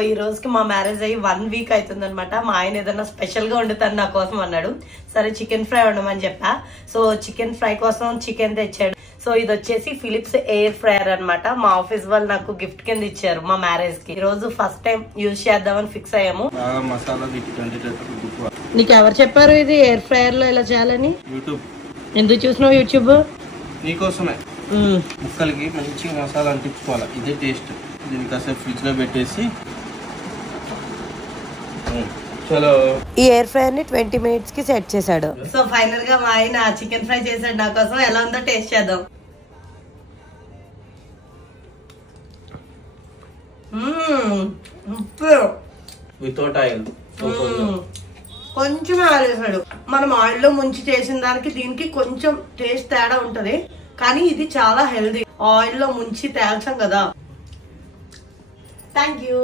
ఈ రోజుకి మా మ్యారేజ్ అయ్యి 1 వీక్ అవుతుంది అనమాట. మా ఆయన ఏదైనా స్పెషల్ గా వండుతాను నా కోసం అన్నాడు. సరే చికెన్ ఫ్రై వండమని చెప్పా. సో చికెన్ ఫ్రై కోసం చికెన్ తెచ్చాడు. సో ఇది వచ్చేసి ఫిలిప్స్ ఎయిర్ ఫ్రైయర్ అనమాట. మా ఆఫీస్ వాళ్ళు నాకు గిఫ్ట్ కింద ఇచ్చారు మా మ్యారేజ్ కి. ఈ రోజు ఫస్ట్ టైం యూజ్ చేద్దామని ఫిక్స్ అయ్యాము. నీకు ఎవరు చెప్పారు ఇది ఎయిర్ ఫ్రైయర్ లో ఇలా చేయాలని? యూట్యూబ్. ఎందుకు చూసినావు యూట్యూబ్? నీకోసమే. ముక్కలకి మంచిగా మసాలా అంటించుకోవాలి. ఇదే టేస్ట్. దీన్ని కాసేపు ఫ్రిడ్జ్ లో పెట్టేసి ఈ ఎయిర్ ఫ్రైయర్ ని 20 మినిట్స్ కి సెట్ చేశాడు. సో ఫైనల్ గా మా ఆయన చికెన్ ఫ్రై చేశాడు నా కోసం. ఎలా ఉందో టేస్ట్ చేద్దాం. Without oil. కొంచెం ఆరేసాడు. మనం ఆయిల్ లో ముంచి చేసిన దానికి దీనికి కొంచెం టేస్ట్ తేడా ఉంటది. కానీ ఇది చాలా హెల్దీ. ఆయిల్ లో ముంచి తేల్చాం కదా. Thank you.